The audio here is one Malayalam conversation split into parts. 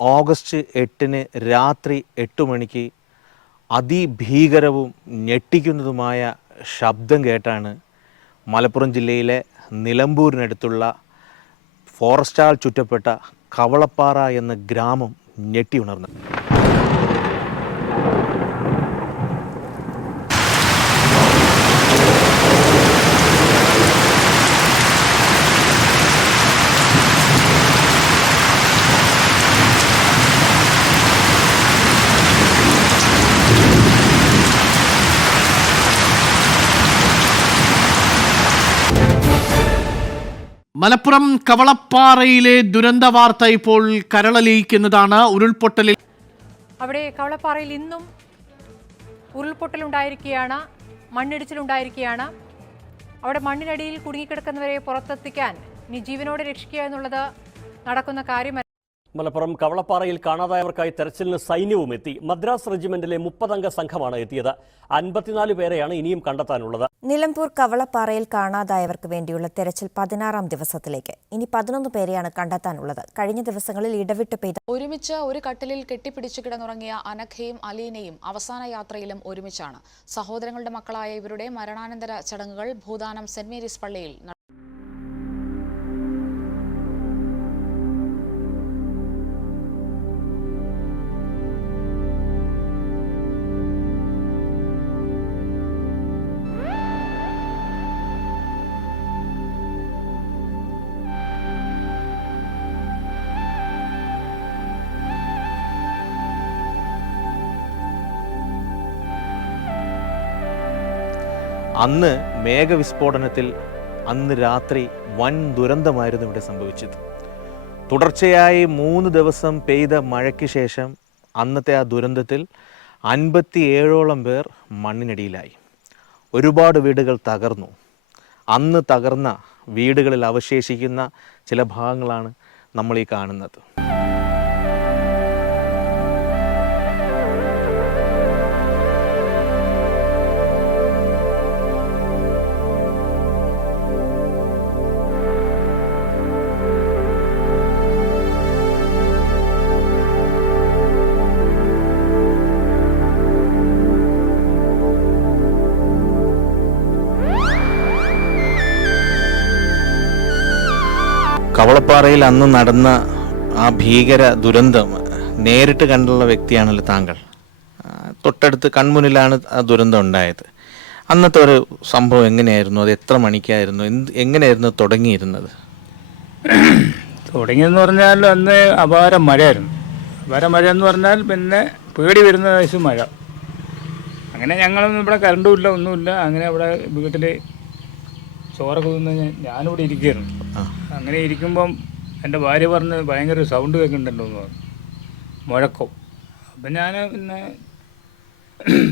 ഓഗസ്റ്റ് 8 രാത്രി 8 മണിക്ക് അതിഭീകരവും ഞെട്ടിക്കുന്നതുമായ ശബ്ദം കേട്ടാണ് മലപ്പുറം ജില്ലയിലെ നിലമ്പൂരിനടുത്തുള്ള ഫോറസ്റ്റാൽ ചുറ്റപ്പെട്ട കവളപ്പാറ എന്ന ഗ്രാമം ഞെട്ടിയുണർന്നത്. മലപ്പുറം കവളപ്പാറയിലെ ദുരന്ത വാർത്ത ഇപ്പോൾ കരളലിയിക്കുന്നതാണ്. ഉരുൾപൊട്ടലിൽ അവിടെ കവളപ്പാറയിൽ ഇന്നും ഉരുൾപൊട്ടലുണ്ടായിരിക്കുകയാണ്, മണ്ണിടിച്ചിലുണ്ടായിരിക്കുകയാണ്. അവിടെ മണ്ണിനടിയിൽ കുടുങ്ങിക്കിടക്കുന്നവരെ പുറത്തെത്തിക്കാൻ ഇനി ജീവനോടെ രക്ഷിക്കുക എന്നുള്ളത് നടക്കുന്ന കാര്യമല്ല. മലപ്പുറം കവളപ്പാറയിൽ കാണാതായവർക്കായി തെരച്ചിലിന് സൈന്യവും എത്തി. മദ്രാസ് റെജിമെന്റിലെ 30 അംഗ സംഘമാണ് എത്തിയത്. 54 പേരെയാണ് ഇനിയും കണ്ടെത്താനുള്ളത്. നിലമ്പൂർ കവളപ്പാറയിൽ കാണാതായവർക്ക് വേണ്ടിയുള്ള തെരച്ചിൽ 16-ാം ദിവസത്തിലേക്ക്. ഇനി 11 പേരെയാണ് കണ്ടെത്താനുള്ളത്. കഴിഞ്ഞ ദിവസങ്ങളിൽ ഇടവിട്ട് പെയ്ത ഒരുമിച്ച് ഒരു കട്ടിലിൽ കെട്ടിപ്പിടിച്ചു കിടന്നുറങ്ങിയ അനഘയും അലീനയും അവസാന യാത്രയിലും ഒരുമിച്ചാണ്. സഹോദരങ്ങളുടെ മക്കളായ ഇവരുടെ മരണാനന്തര ചടങ്ങുകൾ ഭൂദാനം സെന്റ് മേരീസ് പള്ളിയിൽ അന്ന് മേഘവിസ്ഫോടനത്തിൽ അന്ന് രാത്രി വൻ ദുരന്തമായിരുന്നു ഇവിടെ സംഭവിച്ചത്. തുടർച്ചയായി 3 ദിവസം പെയ്ത മഴയ്ക്ക് ശേഷം അന്നത്തെ ആ ദുരന്തത്തിൽ 57ഓളം പേർ മണ്ണിനടിയിലായി. ഒരുപാട് വീടുകൾ തകർന്നു. അന്ന് തകർന്ന വീടുകളിൽ അവശേഷിക്കുന്ന ചില ഭാഗങ്ങളാണ് നമ്മൾ ഈ കാണുന്നത്. കവളപ്പാറയിൽ അന്ന് നടന്ന ആ ഭീകര ദുരന്തം നേരിട്ട് കണ്ടുള്ള വ്യക്തിയാണല്ലോ താങ്കൾ. തൊട്ടടുത്ത് കൺമുന്നിലാണ് ആ ദുരന്തം ഉണ്ടായത്. അന്നത്തെ ഒരു സംഭവം എങ്ങനെയായിരുന്നു? അത് എത്ര മണിക്കായിരുന്നു? എങ്ങനെയായിരുന്നു തുടങ്ങിയിരുന്നത്? തുടങ്ങിയെന്ന് പറഞ്ഞാൽ അന്ന് അപാര മഴയായിരുന്നു. അപാര മഴ എന്ന് പറഞ്ഞാൽ പിന്നെ പേടി വരുന്ന വയസ്സ് മഴ. അങ്ങനെ ഞങ്ങളൊന്നും ഇവിടെ കറണ്ടും ഇല്ല, ഒന്നുമില്ല. അങ്ങനെ അവിടെ വീട്ടിൽ ചോറൊക്കെ തിന്ന് ഞാനിവിടെ ഇരിക്കുകയായിരുന്നു. അങ്ങനെ ഇരിക്കുമ്പം എൻ്റെ ഭാര്യ പറഞ്ഞ് ഭയങ്കര സൗണ്ട് കേൾക്കുന്നുണ്ടല്ലോ എന്ന് പറഞ്ഞു, മുഴക്കം. അപ്പം ഞാൻ പിന്നെ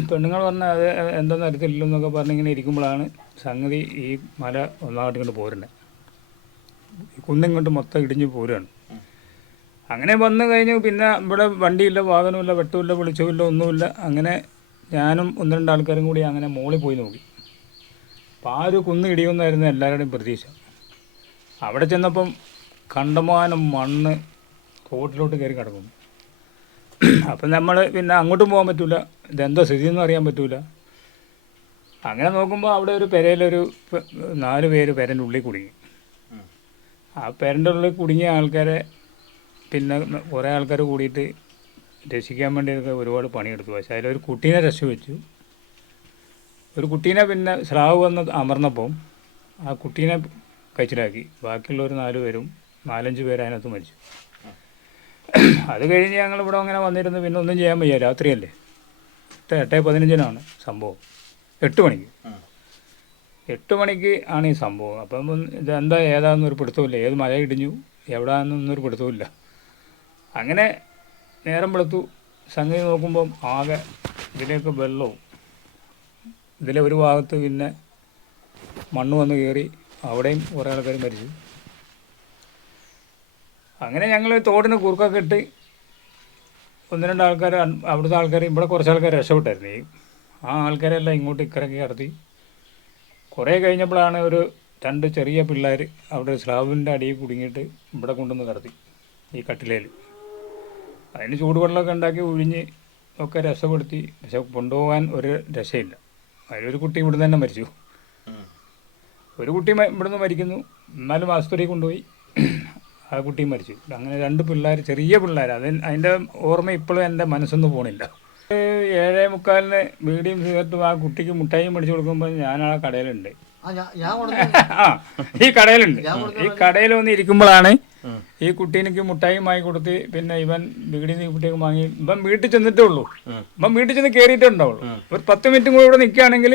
പെണ്ണുങ്ങൾ പറഞ്ഞാൽ അത് എന്തെന്ന് അറിയത്തില്ലെന്നൊക്കെ പറഞ്ഞിങ്ങനെ ഇരിക്കുമ്പോഴാണ് സംഗതി ഈ മല ഒന്നാമട്ട് ഇങ്ങോട്ട് പോരുന്നത്. കുന്നിങ്ങോട്ട് മൊത്തം ഇടിഞ്ഞ് പോരുകയാണ്. അങ്ങനെ വന്നു കഴിഞ്ഞു. പിന്നെ ഇവിടെ വണ്ടിയില്ല, വാഹനമില്ല, വെട്ടമില്ല, വെളിച്ചമില്ല, ഒന്നുമില്ല. അങ്ങനെ ഞാനും 1-2 ആൾക്കാരും കൂടി അങ്ങനെ മോളിൽ പോയി നോക്കി. അപ്പോൾ ആ ഒരു കുന്ന് ഇടിയുമെന്നായിരുന്നു എല്ലാവരുടെയും പ്രതീക്ഷ. അവിടെ ചെന്നപ്പം കണ്ടമാനം മണ്ണ് റോട്ടിലോട്ട് കയറി കിടക്കുന്നു. അപ്പം നമ്മൾ പിന്നെ അങ്ങോട്ടും പോകാൻ പറ്റില്ല, ഇതെന്താ സ്ഥിതിയെന്നും അറിയാൻ പറ്റില്ല. അങ്ങനെ നോക്കുമ്പോൾ അവിടെ ഒരു പെരയിലൊരു 4 പേര് പെരൻ്റെ ഉള്ളിൽ കുടുങ്ങി. ആ പെരൻ്റെ ഉള്ളിൽ കുടുങ്ങിയ ആൾക്കാരെ പിന്നെ കുറേ ആൾക്കാർ കൂടിയിട്ട് രക്ഷിക്കാൻ വേണ്ടിയൊക്കെ ഒരുപാട് പണിയെടുത്തു. പക്ഷേ അതിലൊരു കുട്ടീനെ രക്ഷവെച്ചു. ഒരു കുട്ടീനെ പിന്നെ സ്രാവ് വന്ന് അമർന്നപ്പോൾ ആ കുട്ടീനെ കഴിച്ചിലാക്കി. ബാക്കിയുള്ളവർ 4 പേരും 4-5 പേര് അതിനകത്ത് മരിച്ചു. അത് കഴിഞ്ഞ് ഞങ്ങളിവിടെ അങ്ങനെ വന്നിരുന്നു. പിന്നെ ഒന്നും ചെയ്യാൻ വയ്യ, രാത്രിയല്ലേ. 8:15 സംഭവം. 8 മണിക്ക് 8 മണിക്ക് ആണ് ഈ സംഭവം. അപ്പം ഇതെന്താ ഏതാണെന്നൊരു പിടുത്തമില്ല, ഏത് മല ഇടിഞ്ഞു എവിടെയാണെന്നൊന്നൊരു പിടുത്തമില്ല. അങ്ങനെ നേരം വെളുത്തു. സംഗതി നോക്കുമ്പം ആകെ ഇതിലേക്ക് വെള്ളവും, ഇതിലെ ഒരു ഭാഗത്ത് പിന്നെ മണ്ണ് വന്ന് കയറി, അവിടെയും കുറേ ആൾക്കാർ മരിച്ചു. അങ്ങനെ ഞങ്ങൾ തോടിന് കുറുക്കൊക്കെ ഇട്ട് 1-2 ആൾക്കാർ, അവിടുത്തെ ആൾക്കാർ, ഇവിടെ കുറച്ച് ആൾക്കാർ രക്ഷപ്പെട്ടായിരുന്നു. ആ ആൾക്കാരെല്ലാം ഇങ്ങോട്ട് ഇക്കരയ്ക്ക് കടത്തി. കുറേ കഴിഞ്ഞപ്പോഴാണ് ഒരു 2 ചെറിയ പിള്ളേർ അവിടെ സ്ലാബിൻ്റെ അടിയിൽ കുടുങ്ങിയിട്ട് ഇവിടെ കൊണ്ടുവന്ന് കടത്തി ഈ കട്ടിലയിൽ. അതിന് ചൂടുവെള്ളമൊക്കെ ഉണ്ടാക്കി ഒഴിഞ്ഞ് ഒക്കെ രക്ഷപ്പെടുത്തി. പക്ഷെ കൊണ്ടുപോകാൻ ഒരു രക്ഷയില്ല. അതിലൊരു കുട്ടി ഇവിടെ തന്നെ മരിച്ചു. ഒരു കുട്ടി ഇവിടുന്ന് മരിക്കുന്നു, എന്നാലും ആശുപത്രിയിൽ കൊണ്ടുപോയി ആ കുട്ടിയും മരിച്ചു. അങ്ങനെ 2 പിള്ളേർ, ചെറിയ പിള്ളേർ. അതിൻ്റെ ഓർമ്മ ഇപ്പോഴും എൻ്റെ മനസ്സൊന്നും പോണില്ല. 7:45 ബീഡിയും സിഗരറ്റും ആ കുട്ടിക്ക് മുട്ടായും മേടിച്ച് കൊടുക്കുമ്പോൾ ഞാൻ ആ കടയിലുണ്ട്. ഈ കടയിലുണ്ട്. ഈ കടയിൽ വന്ന് ഇരിക്കുമ്പോഴാണ് ഈ കുട്ടീനക്ക് മുട്ടായും വാങ്ങി കൊടുത്ത് പിന്നെ ഇവൻ ബീഡിയും കുട്ടിയൊക്കെ വാങ്ങി ഇവൻ വീട്ടിൽ ചെന്നിട്ടേ ഉള്ളൂ. ഇവൻ വീട്ടിൽ ചെന്ന് കയറിയിട്ടേ ഉണ്ടാവുള്ളൂ. ഒരു 10 മിനിറ്റും കൂടെ ഇവിടെ നിൽക്കുകയാണെങ്കിൽ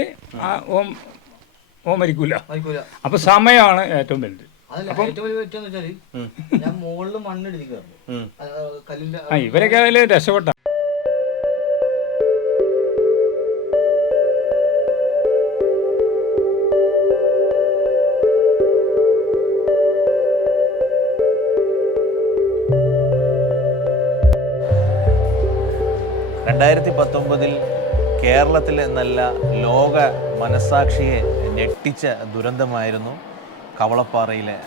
ഓ മരിക്കൂല. അപ്പൊ സമയമാണ് ഏറ്റവും വലുത്. ഇവരൊക്കെ അതിൽ രക്ഷപ്പെട്ട. കേരളത്തിൽ എന്നല്ല ലോക മനസ്സാക്ഷിയെ ഞെട്ടിച്ച ദുരന്തമായിരുന്നു കവളപ്പാറയിലെ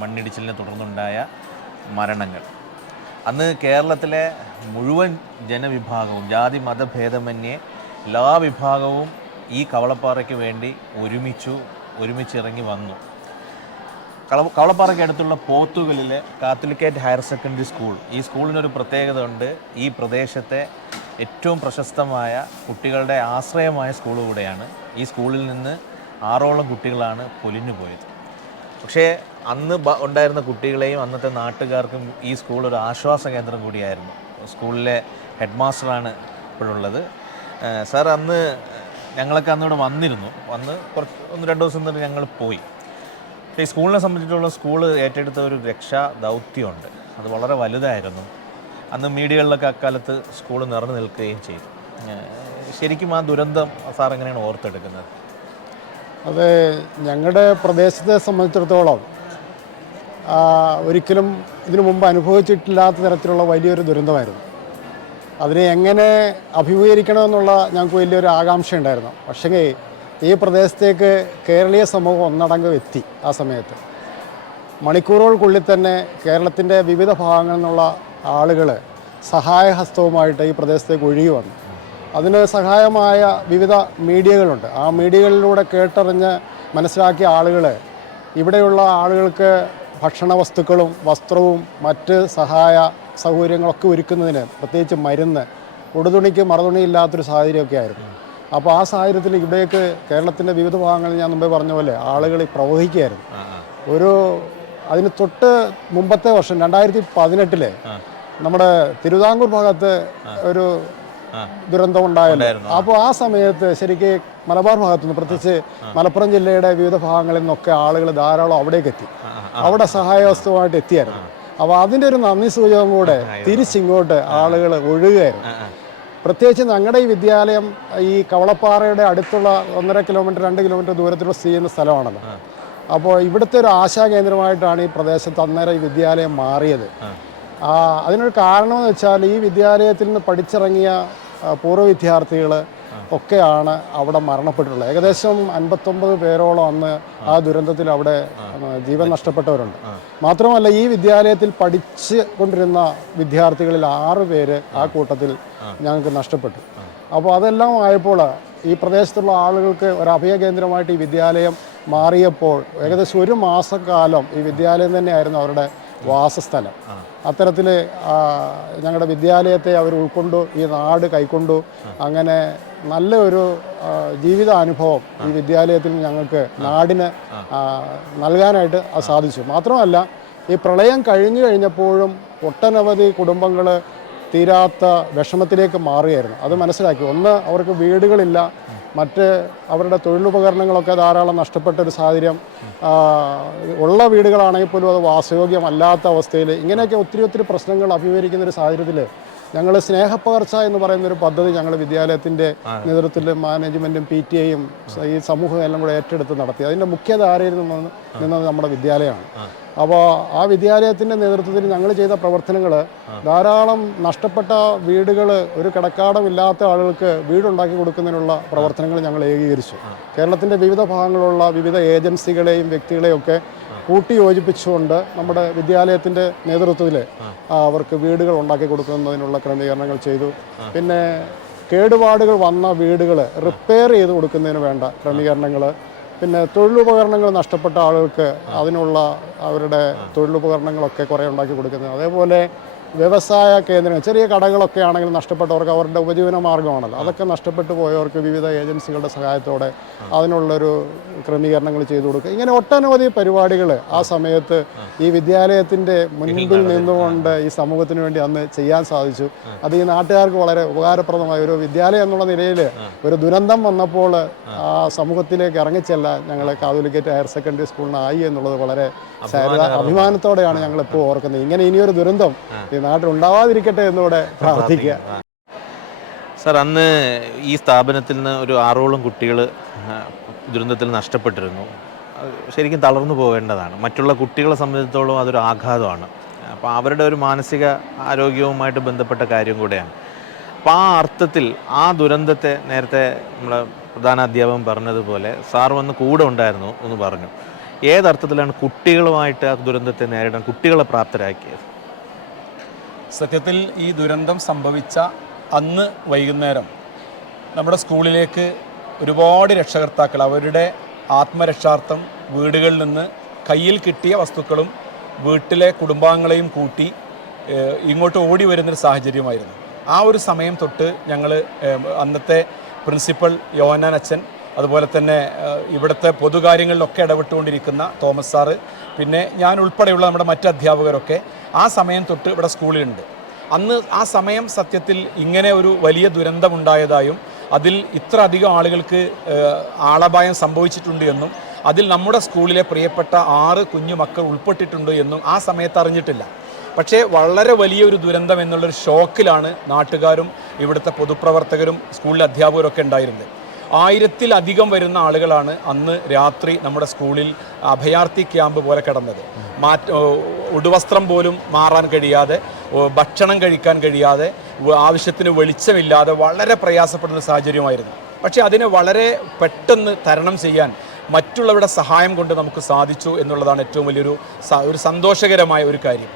മണ്ണിടിച്ചിലിനെ തുടർന്നുണ്ടായ മരണങ്ങൾ. അന്ന് കേരളത്തിലെ മുഴുവൻ ജനവിഭാഗവും ജാതി മതഭേദമന്യേ എല്ലാ വിഭാഗവും ഈ കവളപ്പാറയ്ക്ക് വേണ്ടി ഒരുമിച്ചിറങ്ങി വന്നു. കവളപ്പാറയ്ക്ക് അടുത്തുള്ള പോത്തുകലിലെ കാത്തലിക്കേറ്റ് ഹയർ സെക്കൻഡറി സ്കൂൾ, ഈ സ്കൂളിനൊരു പ്രത്യേകത ഉണ്ട്. ഈ പ്രദേശത്തെ ഏറ്റവും പ്രശസ്തമായ കുട്ടികളുടെ ആശ്രയമായ സ്കൂൾ കൂടെയാണ്. ഈ സ്കൂളിൽ നിന്ന് 6ഓളം കുട്ടികളാണ് പൊലിഞ്ഞു പോയത്. പക്ഷേ അന്ന് ഉണ്ടായിരുന്ന കുട്ടികളെയും അന്നത്തെ നാട്ടുകാർക്കും ഈ സ്കൂൾ ഒരു ആശ്വാസ കേന്ദ്രം കൂടിയായിരുന്നു. സ്കൂളിലെ ഹെഡ് മാസ്റ്ററാണ് ഇപ്പോഴുള്ളത്. സാർ, അന്ന് ഞങ്ങളൊക്കെ അന്നിവിടെ വന്നിരുന്നു. വന്ന് 1-2 ദിവസം തന്നെ ഞങ്ങൾ പോയി. ഈ സ്കൂളിനെ സംബന്ധിച്ചിട്ടുള്ള സ്കൂൾ ഏറ്റെടുത്ത ഒരു രക്ഷാ ദൗത്യമുണ്ട്. അത് വളരെ വലുതായിരുന്നു. അന്ന് മീഡിയകളിലൊക്കെ അക്കാലത്ത് സ്കൂൾ നിറഞ്ഞു നിൽക്കുകയും ചെയ്തു. ശരിക്കും ആ ദുരന്തം സാർ എങ്ങനെയാണ് ഓർത്തെടുക്കുന്നത്? അത് ഞങ്ങളുടെ പ്രദേശത്തെ സംബന്ധിച്ചിടത്തോളം ഒരിക്കലും ഇതിനു മുമ്പ് അനുഭവിച്ചിട്ടില്ലാത്ത തരത്തിലുള്ള വലിയൊരു ദുരന്തമായിരുന്നു. അതിനെ എങ്ങനെ അഭിമുഖീകരിക്കണമെന്നുള്ള ഞങ്ങൾക്ക് വലിയൊരു ആകാംക്ഷ ഉണ്ടായിരുന്നു. പക്ഷേ ഈ പ്രദേശത്തേക്ക് കേരളീയ സമൂഹം ഒന്നടങ്കം എത്തി. ആ സമയത്ത് മണിക്കൂറുകൾക്കുള്ളിൽ തന്നെ കേരളത്തിൻ്റെ വിവിധ ഭാഗങ്ങളിൽ നിന്നുള്ള ആളുകൾ സഹായഹസ്തവുമായിട്ട് ഈ പ്രദേശത്തേക്ക് ഒഴുകി വന്നു. അതിന് സഹായമായ വിവിധ മീഡിയകളുണ്ട്. ആ മീഡിയകളിലൂടെ കേട്ടറിഞ്ഞ് മനസ്സിലാക്കിയ ആളുകൾ ഇവിടെയുള്ള ആളുകൾക്ക് ഭക്ഷണ വസ്തുക്കളും വസ്ത്രവും മറ്റ് സഹായ സൗകര്യങ്ങളൊക്കെ ഒരുക്കുന്നതിന്, പ്രത്യേകിച്ച് മരുന്ന്, ഉടുതുണിക്ക് മറുതുണിയില്ലാത്തൊരു സാഹചര്യമൊക്കെ ആയിരുന്നു. അപ്പോൾ ആ സാഹചര്യത്തിൽ ഇവിടേക്ക് കേരളത്തിൻ്റെ വിവിധ ഭാഗങ്ങളിൽ ഞാൻ മുമ്പേ പറഞ്ഞ പോലെ ആളുകൾ പ്രവഹിക്കുകയായിരുന്നു. അതിന് തൊട്ട് മുമ്പത്തെ വർഷം 2018 നമ്മുടെ തിരുവിതാംകൂർ ഭാഗത്ത് ഒരു ദുരന്തം ഉണ്ടായല്ലോ. അപ്പോൾ ആ സമയത്ത് ശരിക്കും മലബാർ ഭാഗത്തുനിന്ന്, പ്രത്യേകിച്ച് മലപ്പുറം ജില്ലയുടെ വിവിധ ഭാഗങ്ങളിൽ നിന്നൊക്കെ ആളുകൾ ധാരാളം അവിടേക്ക് എത്തി. അവിടെ സഹായവസ്തുവായിട്ട് എത്തിയായിരുന്നു. അപ്പോൾ അതിൻ്റെ ഒരു നന്ദി സൂചകം കൂടെ തിരിച്ചിങ്ങോട്ട് ആളുകൾ ഒഴുകുകയായിരുന്നു. പ്രത്യേകിച്ച് ഞങ്ങളുടെ ഈ വിദ്യാലയം ഈ കവളപ്പാറയുടെ അടുത്തുള്ള 1.5 കിലോമീറ്റർ 2 കിലോമീറ്റർ ദൂരത്തിലുള്ള സ്ഥിതി ചെയ്യുന്ന സ്ഥലമാണല്ലോ. അപ്പോൾ ഇവിടുത്തെ ഒരു ആശാകേന്ദ്രമായിട്ടാണ് ഈ പ്രദേശത്ത് അന്നേരം ഈ വിദ്യാലയം മാറിയത്. അതിനൊരു കാരണമെന്ന് വെച്ചാൽ ഈ വിദ്യാലയത്തിൽ നിന്ന് പഠിച്ചിറങ്ങിയ പൂർവ്വ വിദ്യാർത്ഥികൾ ഒക്കെയാണ് അവിടെ മരണപ്പെട്ടിട്ടുള്ളത്. ഏകദേശം 59 പേരോളം അന്ന് ആ ദുരന്തത്തിൽ അവിടെ ജീവൻ നഷ്ടപ്പെട്ടവരുണ്ട്. മാത്രമല്ല ഈ വിദ്യാലയത്തിൽ പഠിച്ച് കൊണ്ടിരുന്ന വിദ്യാർത്ഥികളിൽ 6 പേര് ആ കൂട്ടത്തിൽ ഞങ്ങൾക്ക് നഷ്ടപ്പെട്ടു. അപ്പോൾ അതെല്ലാം ആയപ്പോൾ ഈ പ്രദേശത്തുള്ള ആളുകൾക്ക് ഒരു അഭയകേന്ദ്രമായിട്ട് ഈ വിദ്യാലയം മാറിയപ്പോൾ ഏകദേശം 1 മാസക്കാലം ഈ വിദ്യാലയം തന്നെയായിരുന്നു അവരുടെ വാസസ്ഥലം. അത്തരത്തിൽ ഞങ്ങളുടെ വിദ്യാലയത്തെ അവർ ഉൾക്കൊണ്ടു, ഈ നാട് കൈക്കൊണ്ടു. അങ്ങനെ നല്ലൊരു ജീവിതാനുഭവം ഈ വിദ്യാലയത്തിൽ ഞങ്ങൾക്ക് നാടിന് നൽകാനായിട്ട് സാധിച്ചു. മാത്രമല്ല ഈ പ്രളയം കഴിഞ്ഞപ്പോഴും ഒട്ടനവധി കുടുംബങ്ങൾ തീരാത്ത വിഷമത്തിലേക്ക് മാറുകയായിരുന്നു. അത് മനസ്സിലാക്കി. ഒന്ന്, അവർക്ക് വീടുകളില്ല, മറ്റ് അവരുടെ തൊഴിലുപകരണങ്ങളൊക്കെ ധാരാളം നഷ്ടപ്പെട്ട ഒരു സാഹചര്യം. ഉള്ള വീടുകളാണെങ്കിൽ പോലും അത് വാസയോഗ്യമല്ലാത്ത അവസ്ഥയിൽ ഇങ്ങനെയൊക്കെ ഒത്തിരി പ്രശ്നങ്ങൾ അഭിമുഖീകരിക്കുന്ന ഒരു സാഹചര്യത്തിൽ ഞങ്ങൾ സ്നേഹപ്പകർച്ച എന്ന് പറയുന്നൊരു പദ്ധതി ഞങ്ങൾ വിദ്യാലയത്തിൻ്റെ നേതൃത്വത്തിൽ മാനേജ്മെൻറ്റും PTA-യും ഈ സമൂഹം എല്ലാം കൂടെ ഏറ്റെടുത്ത് നടത്തി. അതിൻ്റെ മുഖ്യധാരയിൽ നിന്നത് നമ്മുടെ വിദ്യാലയമാണ്. അപ്പോൾ ആ വിദ്യാലയത്തിൻ്റെ നേതൃത്വത്തിൽ ഞങ്ങൾ ചെയ്ത പ്രവർത്തനങ്ങൾ ധാരാളം നഷ്ടപ്പെട്ട വീടുകൾ, ഒരു കിടക്കാടമില്ലാത്ത ആളുകൾക്ക് വീടുണ്ടാക്കി കൊടുക്കുന്നതിനുള്ള പ്രവർത്തനങ്ങൾ ഞങ്ങൾ ഏകീകരിച്ചു. കേരളത്തിൻ്റെ വിവിധ ഭാഗങ്ങളിലുള്ള വിവിധ ഏജൻസികളെയും വ്യക്തികളെയും ഒക്കെ കൂട്ടി യോജിപ്പിച്ചുകൊണ്ട് നമ്മുടെ വിദ്യാലയത്തിൻ്റെ നേതൃത്വത്തിൽ അവർക്ക് വീടുകൾ ഉണ്ടാക്കി കൊടുക്കുന്നതിനുള്ള ക്രമീകരണങ്ങൾ ചെയ്തു. പിന്നെ കേടുപാടുകൾ വന്ന വീടുകൾ റിപ്പയർ ചെയ്ത് കൊടുക്കുന്നതിന് വേണ്ട ക്രമീകരണങ്ങൾ, പിന്നെ തൊഴിലുപകരണങ്ങൾ നഷ്ടപ്പെട്ട ആളുകൾക്ക് അതിനുള്ള അവരുടെ തൊഴിലുപകരണങ്ങളൊക്കെ കുറേ ഉണ്ടാക്കി കൊടുക്കുന്നത്, അതേപോലെ വ്യവസായ കേന്ദ്രങ്ങൾ, ചെറിയ കടകളൊക്കെ ആണെങ്കിൽ നഷ്ടപ്പെട്ടവർക്ക് അവരുടെ ഉപജീവന മാർഗ്ഗമാണല്ലോ, അതൊക്കെ നഷ്ടപ്പെട്ടു പോയവർക്ക് വിവിധ ഏജൻസികളുടെ സഹായത്തോടെ അതിനുള്ളൊരു ക്രമീകരണങ്ങൾ ചെയ്തു കൊടുക്കുക. ഇങ്ങനെ ഒട്ടനവധി പരിപാടികൾ ആ സമയത്ത് ഈ വിദ്യാലയത്തിൻ്റെ മുൻപിൽ നിന്നുകൊണ്ട് ഈ സമൂഹത്തിന് വേണ്ടി അന്ന് ചെയ്യാൻ സാധിച്ചു. അത് ഈ നാട്ടുകാർക്ക് വളരെ ഉപകാരപ്രദമായ ഒരു വിദ്യാലയം എന്നുള്ള നിലയിൽ ഒരു ദുരന്തം വന്നപ്പോൾ ആ സമൂഹത്തിലേക്ക് ഇറങ്ങിച്ചെല്ലാൻ ഞങ്ങൾ കാതോലിക്കറ്റ് ഹയർ സെക്കൻഡറി സ്കൂളിനായി എന്നുള്ളത് വളരെ അഭിമാനത്തോടെയാണ് ഞങ്ങളിപ്പോൾ ഓർക്കുന്നത്. ഇങ്ങനെ ഇനിയൊരു ദുരന്തം ഈ നാട്ടിൽ ഉണ്ടാവാതിരിക്കട്ടെ എന്നൂടെ പ്രാർത്ഥിക്കുക. സാർ, അന്ന് ഈ സ്ഥാപനത്തിൽ നിന്ന് ഒരു 6ഓളം കുട്ടികൾ ദുരന്തത്തിൽ നഷ്ടപ്പെട്ടിരുന്നു. ശരിക്കും തളർന്നു പോകേണ്ടതാണ്. മറ്റുള്ള കുട്ടികളെ സംബന്ധിച്ചിടത്തോളം അതൊരു ആഘാതമാണ്. അപ്പോൾ അവരുടെ ഒരു മാനസിക ആരോഗ്യവുമായിട്ട് ബന്ധപ്പെട്ട കാര്യം കൂടെയാണ്. അപ്പോൾ ആ അർത്ഥത്തിൽ ആ ദുരന്തത്തെ നേരത്തെ നമ്മുടെ പ്രധാന അധ്യാപകൻ പറഞ്ഞതുപോലെ സാർ വന്ന് കൂടെ ഉണ്ടായിരുന്നു എന്ന് പറഞ്ഞു. ഏതർത്ഥത്തിലാണ് കുട്ടികളുമായിട്ട് ആ ദുരന്തത്തെ നേരിടാൻ കുട്ടികളെ പ്രാപ്തരാക്കിയത്? സത്യത്തിൽ ഈ ദുരന്തം സംഭവിച്ച അന്ന് വൈകുന്നേരം നമ്മുടെ സ്കൂളിലേക്ക് ഒരുപാട് രക്ഷകർത്താക്കൾ അവരുടെ ആത്മരക്ഷാർത്ഥം വീടുകളിൽ നിന്ന് കയ്യിൽ കിട്ടിയ വസ്തുക്കളും വീട്ടിലെ കുടുംബാംഗങ്ങളെയും കൂട്ടി ഇങ്ങോട്ട് ഓടി വരുന്നൊരു സാഹചര്യമായിരുന്നു. ആ ഒരു സമയം തൊട്ട് ഞങ്ങൾ അന്നത്തെ പ്രിൻസിപ്പൽ യോഹന്നാൻ അച്ഛൻ, അതുപോലെ തന്നെ ഇവിടുത്തെ പൊതുകാര്യങ്ങളിലൊക്കെ ഇടപെട്ടുകൊണ്ടിരിക്കുന്ന തോമസ് സാറ്, പിന്നെ ഞാൻ ഉൾപ്പെടെയുള്ള നമ്മുടെ മറ്റ് അധ്യാപകരൊക്കെ ആ സമയം തൊട്ട് ഇവിടെ സ്കൂളിലുണ്ട്. അന്ന് ആ സമയം സത്യത്തിൽ ഇങ്ങനെ ഒരു വലിയ ദുരന്തമുണ്ടായതായും അതിൽ ഇത്ര അധികം ആളുകൾക്ക് ആളപായം സംഭവിച്ചിട്ടുണ്ട് എന്നും അതിൽ നമ്മുടെ സ്കൂളിലെ പ്രിയപ്പെട്ട 6 കുഞ്ഞു മക്കൾ ഉൾപ്പെട്ടിട്ടുണ്ട് എന്നും ആ സമയത്ത് അറിഞ്ഞിട്ടില്ല. പക്ഷേ വളരെ വലിയൊരു ദുരന്തം എന്നുള്ളൊരു ഷോക്കിലാണ് നാട്ടുകാരും ഇവിടുത്തെ പൊതുപ്രവർത്തകരും സ്കൂളിലെ അധ്യാപകരൊക്കെ ഉണ്ടായിരുന്നത്. 1000-ലധികം വരുന്ന ആളുകളാണ് അന്ന് രാത്രി നമ്മുടെ സ്കൂളിൽ അഭയാർത്ഥി ക്യാമ്പ് പോലെ കിടന്നത്. ഉടുവസ്ത്രം പോലും മാറാൻ കഴിയാതെ, ഭക്ഷണം കഴിക്കാൻ കഴിയാതെ, ആവശ്യത്തിന് വെളിച്ചമില്ലാതെ വളരെ പ്രയാസപ്പെടുന്ന സാഹചര്യമായിരുന്നു. പക്ഷേ അതിനെ വളരെ പെട്ടെന്ന് തരണം ചെയ്യാൻ മറ്റുള്ളവരുടെ സഹായം കൊണ്ട് നമുക്ക് സാധിച്ചു എന്നുള്ളതാണ് ഏറ്റവും വലിയൊരു സന്തോഷകരമായ ഒരു കാര്യം.